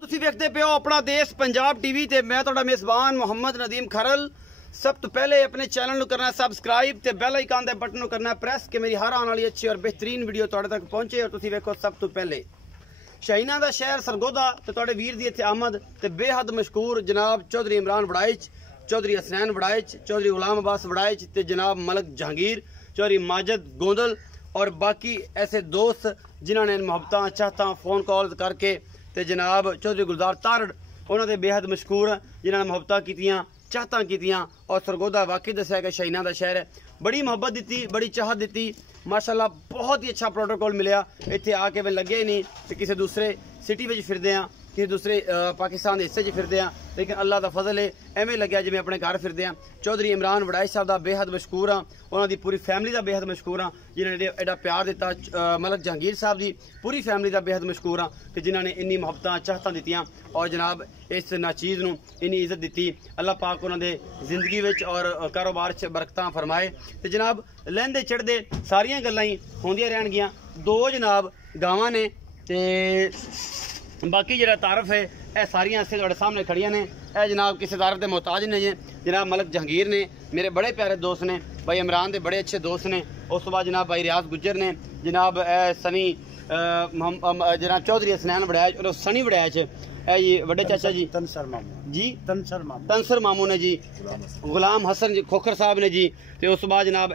ਤੁਸੀਂ ਵੇਖਦੇ ਪਿਓ ਆਪਣਾ ਦੇਸ਼ ਪੰਜਾਬ ਟੀਵੀ ਤੇ ਮੈਂ ਤੁਹਾਡਾ ਮੇਜ਼ਬਾਨ ਮੁਹੰਮਦ ਨਦੀਮ ਖਰਲ। सब तो पहले अपने चैनल को करना है सबसक्राइब ते बेल आइकन दे बटन को करना है प्रेस कि मेरी हर आने वाली अच्छी और बेहतरीन वीडियो तुहाडे तक पहुंचे। और तुसीं वेखो सब तो पहले शाहीना दा शहर सरगोदा ते तुहाडे वीर दी इत्थे आमद ते बेहद मशहूर जनाब चौधरी इमरान वड़ाइच, चौधरी हसनैन वड़ाइच, चौधरी गुलाम अब्बास वड़ाइच ते जनाब मलक जहांगीर, चौधरी माजिद गोंदल और बाकी ऐसे दोस्त जिन्होंने मुहब्बतां चाहतां फोन कॉल करके ते जनाब चौधरी गुलजार तारड़ उन्होंने दे बेहद मशहूर जिन्होंने मुहब्बतां कीतियां चाहतां कीतियां और सरगोदा वाकई दस्या कि शाहीना दा शहर है। बड़ी मुहब्बत दी, बड़ी चाहत दी, माशाल्लाह बहुत ही अच्छा प्रोटोकॉल मिलया। इत्थे आके मैं लगे ही नहीं कि किसी दूसरे सिटी में फिरदे हैं, किसी दूसरे पाकिस्तान हिस्से च फिरदे हैं, लेकिन अल्लाह का फजल है एवें लग्या जिवें अपने घर फिरदे हैं। चौधरी इमरान वड़ाइच साहब का बेहद मशहूर हाँ, उन्होंने पूरी फैमिली का बेहद मशहूर हाँ जिन्होंने एडा प्यार दिता। मलक जहांगीर साहब की पूरी फैमिली का बेहद मशहूर हाँ कि जिन्होंने इन्नी मुहब्बतां चाहतां दित्तियां और जनाब इस नाचीज़ नूं इन्नी इज्जत दी। अल्लाह पाक उन्होंने जिंदगी विच और कारोबार च बरकतां फरमाए। तो जनाब लैंदे चढ़दे सारियां गल्लां ही होंदियां रहणगियां। दो जनाब गावां ने ते बाकी जरा तारफ है यह सारियां इत्थे तुहाडे सामने खड़ियां ने। यह जनाब किसी तारफ के मोहताज ने जे जनाब मलक जहांगीर ने मेरे बड़े प्यारे दोस्त ने, भाई इमरान के बड़े अच्छे दोस्त ने। उस तो बाद जनाब भाई रियाज गुज्जर ने, जनाब सनी जनाब चौधरी हसनैन वड़ाइच और सनी वड़ाइच है जी बड़े चाचा जी तनसर मामू ने जी, गुलाम हसन जी खोखर साहब ने जी। तो उस बाद जनाब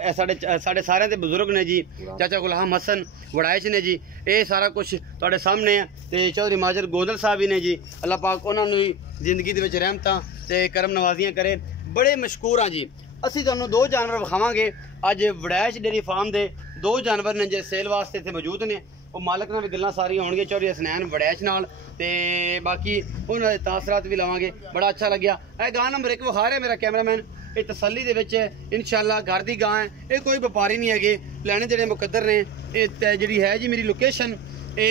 साढ़े सारे दे बुजुर्ग ने जी, चाचा गुलाम हसन वड़ाइच ने जी। ये सारा कुछ तुहाडे सामने है। तो चौधरी माजिद गोंदल साहब भी ने जी, अल्लाह पाक उन्होंने भी जिंदगी दे विच रहमतां ते करम नवाजियां करे। बड़े मशहूर हाँ जी। असीं तुहानूं दो जानवर विखावांगे। अज वड़ाइच डेयरी फार्म दे दो जानवर ने जो सेल वास्ते इत्थे मौजूद ने। वो मालक नाल भी गल्लां सारियां होणगियां चौधरी हसनैन वड़ाइच नाल ते बाकी उन्हां दे तासरात भी लवांगे। बड़ा अच्छा लग्या। यह गां नंबर 1 विखा रहा मेरा कैमरामैन, ये तसल्ली दे विच है इंशाअल्लाह घर दी गां है। ये कोई व्यापारी नहीं है, लैने जेहड़े मुकद्दर ने। ये जिहड़ी है जी मेरी लोकेशन ये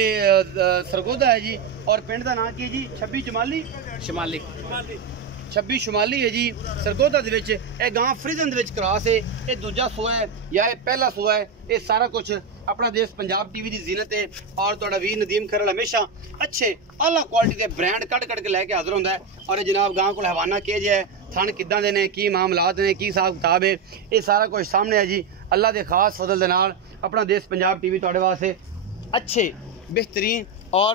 सरगोदा है जी और पिंड का नाम की है जी 26 शुमाली है जी सरगोदा दे विच। यह गां फ्रीजन दे विच क्रॉस है। ये दूजा सूआ है या ये पहला सूआ है। ये सारा कुछ अपना देश पंजाब टीवी की जीनत है। और तुहाडा वीर नदीम खरल हमेशा अच्छे आला क्वालिटी के ब्रांड कट के लैके हाजिर होंदा है। और जनाब गां को हवाना केज है, थन किदां दे ने, की मामलात ने, की हिसाब किताब है, ये सारा कुछ सामने है जी। अल्लाह के खास फजल दे नाल अपना देश पंजाब टीवी तुहाडे वास्ते अच्छे बेहतरीन और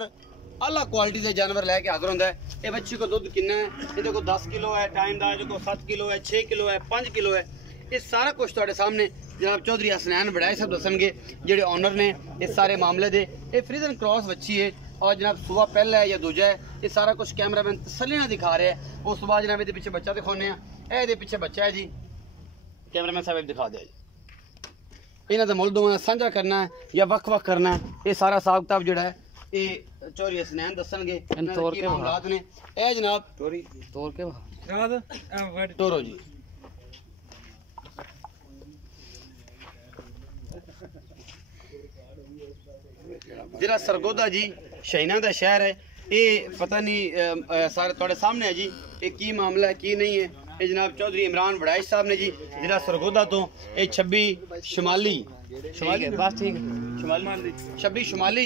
आला क्वालिटी के जानवर लैके हाजिर होंदा है। ये बच्ची को दुध कितना है, ये को 10 किलो है टाइम का, ये को 7 किलो है, 6 किलो है, 5 किलो है। ये सारा कुछ तुहाडे सामने जनाब चौधरी हसनैन वड़ाइच साहब दसणगे जेडे ऑनर ने इस सारे मामले दे। ये फ्रीजन क्रॉस बच्ची है और जनाब सुबह पहला है या दूजा है, ये सारा कुछ कैमरामैन तसल्ली नाल दिखा रहे हैं। उस बाद जनाब ये पिछे बच्चा दिखाने ये पिछे बच्चा है जी, कैमरामैन साहब दिखा दिया जी। इन्हों का मुल दोवें साझा करना है या वक् वक् करना है, ये सारा हिसाब किताब जोड़ा है ये चौधरी हसनैन दसणगे मामलात ने। यह जनाब तोरो जी जिला सरगोदा जी शाहीना का शहर है। ये पता नहीं सारे थोड़े सामने है जी ये की मामला है की नहीं है। ये जनाब चौधरी इमरान वड़ाइच साहब ने जी जिला सरगोदा तो ये 26 शुमाली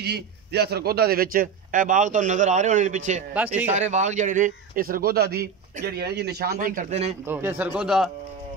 जी जिला सरगोदा दे विच ए बाग तो नजर आ रहे होने पिछे। ये सारे बाग जड़े ने ये सरगोदा दी जड़ी है जी निशानदेही करते हैं कि सरगोदा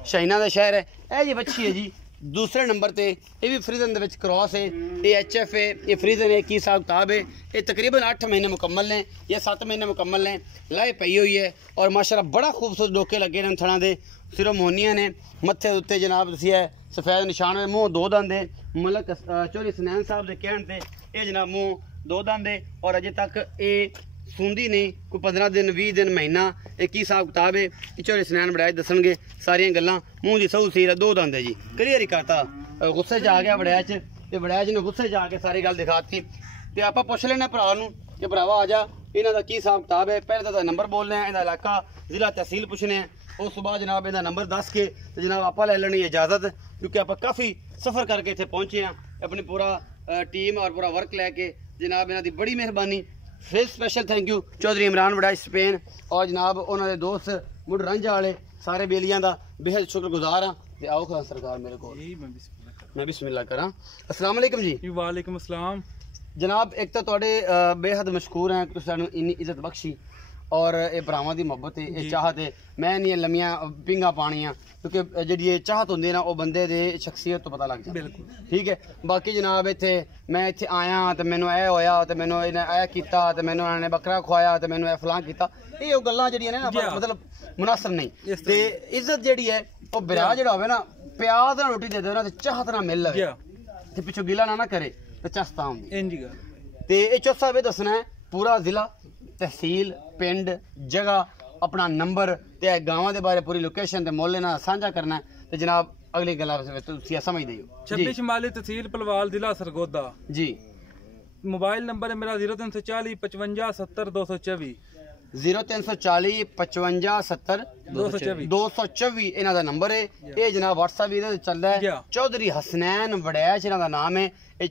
शाहीना का शहर है। यह जी बच्ची है जी दूसरे नंबर ते, ये भी फ्रीजन दे विच क्रॉस है। ये HF है, ये फ्रीजन है, की हिसाब किताब है। ये तकरीबन 8 महीने मुकम्मल ने या 7 महीने मुकम्मल ने, लाई पई हुई है और माशाल्लाह बड़ा खूबसूरत डोके लगे ने थणा दे, सिरों मोहनियां ने, मत्थे उत्ते जनाब दसिया है सफेद निशान है, मुँह 2 दंद है। मलक चौधरी हसनैन साहब के कहण ते ये जनाब मुँह 2 दंद है और अजे तक ये सूंदी नहीं, कोई 15 दिन 20 दिन महीना। एक ही हिसाब किताब है। चौधरी हसनैन वड़ाइच दसणगे सारियां गल्लां। मूँह की सहू सीर 2 दंद है जी, क्लीयर ही करता। गुस्से च आ गया वड़ाइच, ते वड़ाइच ने गुस्से च आके सारी गल दिखाती। तो आप पुछ लेना भरा नूं कि भरावा आ जा इन्हां दा की हिसाब किताब है। पहले तो नंबर बोलने हैं, इहदा इलाका जिला तहसील पुछने हैं, उस बाद जनाब इहदा नंबर दस के तो जनाब आप ले लेनी इजाजत, क्योंकि आप काफ़ी सफ़र करके इत्थे पहुंचे हैं अपनी पूरा टीम और पूरा वर्क लैके। जनाब इन्हां दी बड़ी मेहरबानी। फिर special thank you Chaudhry Imran Waraich Spain और जनाब उन्होंने दोस्त मुड़ रांझा वाले सारे बेलियां का बेहद शुक्रगुजार हाँ। ते आओ खान सरकार मेरे को मैं बिस्मिल्लाह करा। अस्सलाम वालेकुम जी। वालेकुम अस्सलाम। जनाब एक तो तुहाडे बेहद मशहूर हैं, तुसीं सानूं इन्नी इज्जत बख्शी और ये भरावां दी मुहब्बत है, ये चाहत है। मैं नहीं लम्मियां पिंगा पानियां, क्योंकि जिहड़ी ये चाहत होंदी है ना वो बंदे दे शख्सियत तो पता लग जाता। बिल्कुल ठीक है। बाकी जनाब इत्थे मैं इत्थे आया तो मैनू ए होया तो मैनू इन्हें ए कीता तो मैनू इन्होंने बकरा खुआया तो मैनू ए फलां कीता, ये गल्लां जिहड़ियां ने ना मतलब मुनासिब नहीं। ते इज्जत जिहड़ी है वो बिरा जिहड़ा होवे ना प्यार नाल रोटी दे दे ना ते चाहत नाल मिल लवे ते पिछों गिला ना करे ते चस्ता होंदी इंजी गल। ते ए चौथ साहब ये दसना है पूरा जिला तहसील पिंड जगह अपना नंबर ते गांवां दे बारे पूरी लोकेशन ते मोहल्ले नाल साझा करना है ते जनाब अगली गल्लां तुसीं समझ दियो। 26 शमाली तहसील पलवाल जिला सरगोदा जी। मोबाइल नंबर है मेरा 0340 55 70 224 0340 55 70 224 इन्हां दा नंबर है। ये जनाब व्हाट्सएप इहदे ते चलदा है। चौधरी हसनैन वड़ैच इन्हां दा नाम है।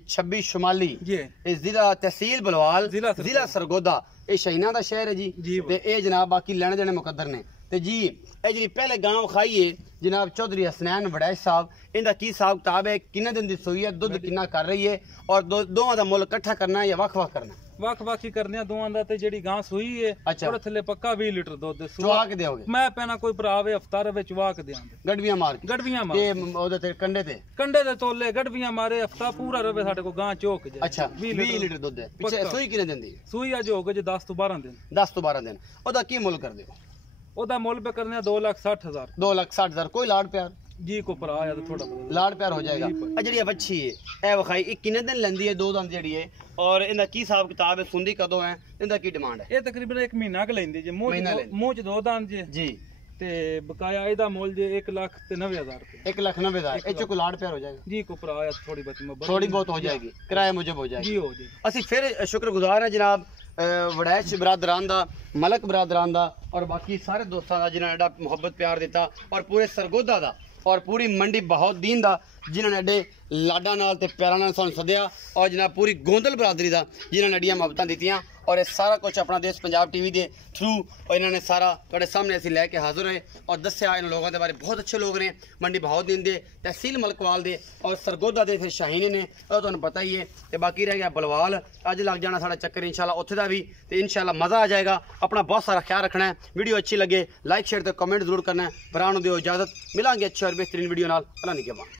26 शमाली जिला तहसील बलवाल जिला सरगोदा, ये शहीना दा शहर है जी। ते ये जनाब बाकी लेने देने मुकद्दर ने ते जी। ये जी पहले गांव खाई है जनाब चौधरी हसनैन वड़ैच साहब, इनका की हिसाब किताब है, किन्ने दिन दी सूई है, दुध किन्ना कर रही है और दोवां दा मुल इकट्ठा करना है या वख-वख करना है? वख-वख ही करने आ दोवां दा। ते जेड़ी गां सूई है और थल्ले पक्का 20 लीटर दुध चुवा के देओगे? मैं पैना कोई भरावे हफ्ता रवे चुवा के देआंगे। गडवियां मार के गडवियां मार के ओदे ते कंडे ते तोले गडवियां मारे हफ्ता पूरा रवे साडे को गां चोक जाए। अच्छा 20 लीटर दुध है। पिछे सूई किने दिंदी? सूई अज हो गए 10 तो 12 दिन। 10 तो 12 दिन। ओदा की मुल कर दियो? ओदा मुल पे करने 2,60,000। 2,60,000 कोई लाड प्यार जी को पर आया तो थोड़ा लाड प्यार हो जाएगा। जी बच्ची है ए वखाई ये किन्ने दिन लेंदी है? 2 दंद जेडी है और इनका की हिसाब किताब है? सुंदी कदों है? इनका की डिमांड है? ये तकरीबन 1 महीना के लेंदी जे। मुंह च 2 दंद जी ते बकाया इदा मुल जे 1,90,000 रुपए। 1,90,000 ए को लाड प्यार हो जाएगा जी को पर आया थोड़ी बहुत हो जाएगी, किराए मुजब हो जाएगी जी हो जाएगी। असि फिर शुक्रगुजार हैं जनाब वड़ैच बरादरान दा, मलक बरादरान दा और बाकी सारे दोस्तां दा जिन्हां एडा मुहब्बत प्यार दिता और पूरे सरगोदा दा और पूरी मंडी बहाउद्दीन दा जिन्होंने एडे लाडा नाल ते प्यारा नाल सानू सद्या और जनाब पूरी गोंदल बरादरी दा जिन्होंने एडियां मुहब्बतां दित्तियां और ये सारा कुछ अपना देश पंजाब टीवी के थ्रू और इन्होंने सारा तुहाडे सामने असीं लैके हाजिर होए और दस्सिया इन लोगों के बारे। बहुत अच्छे लोग ने मंडी बहाउद्दीन दे, तहसील मलकवाल दे और सरगोदा दे, फिर शाहीने ने और तुहानूं पता ही है। तो बाकी रह गया बलवाल, अज लग जाना साडा चक्कर इंशाल्लाह उत्थे दा भी। तो इंशाल्लाह मज़ा आ जाएगा। अपना बहुत सारा ख्याल रखना है। वीडियो अच्छी लगे लाइक शेयर तो कमेंट जरूर करना है। भरा नूं दिओ इजाजत, मिलांगे अच्छे और बेहतरीन वीडियो नाल। अल्लाह निगहबान।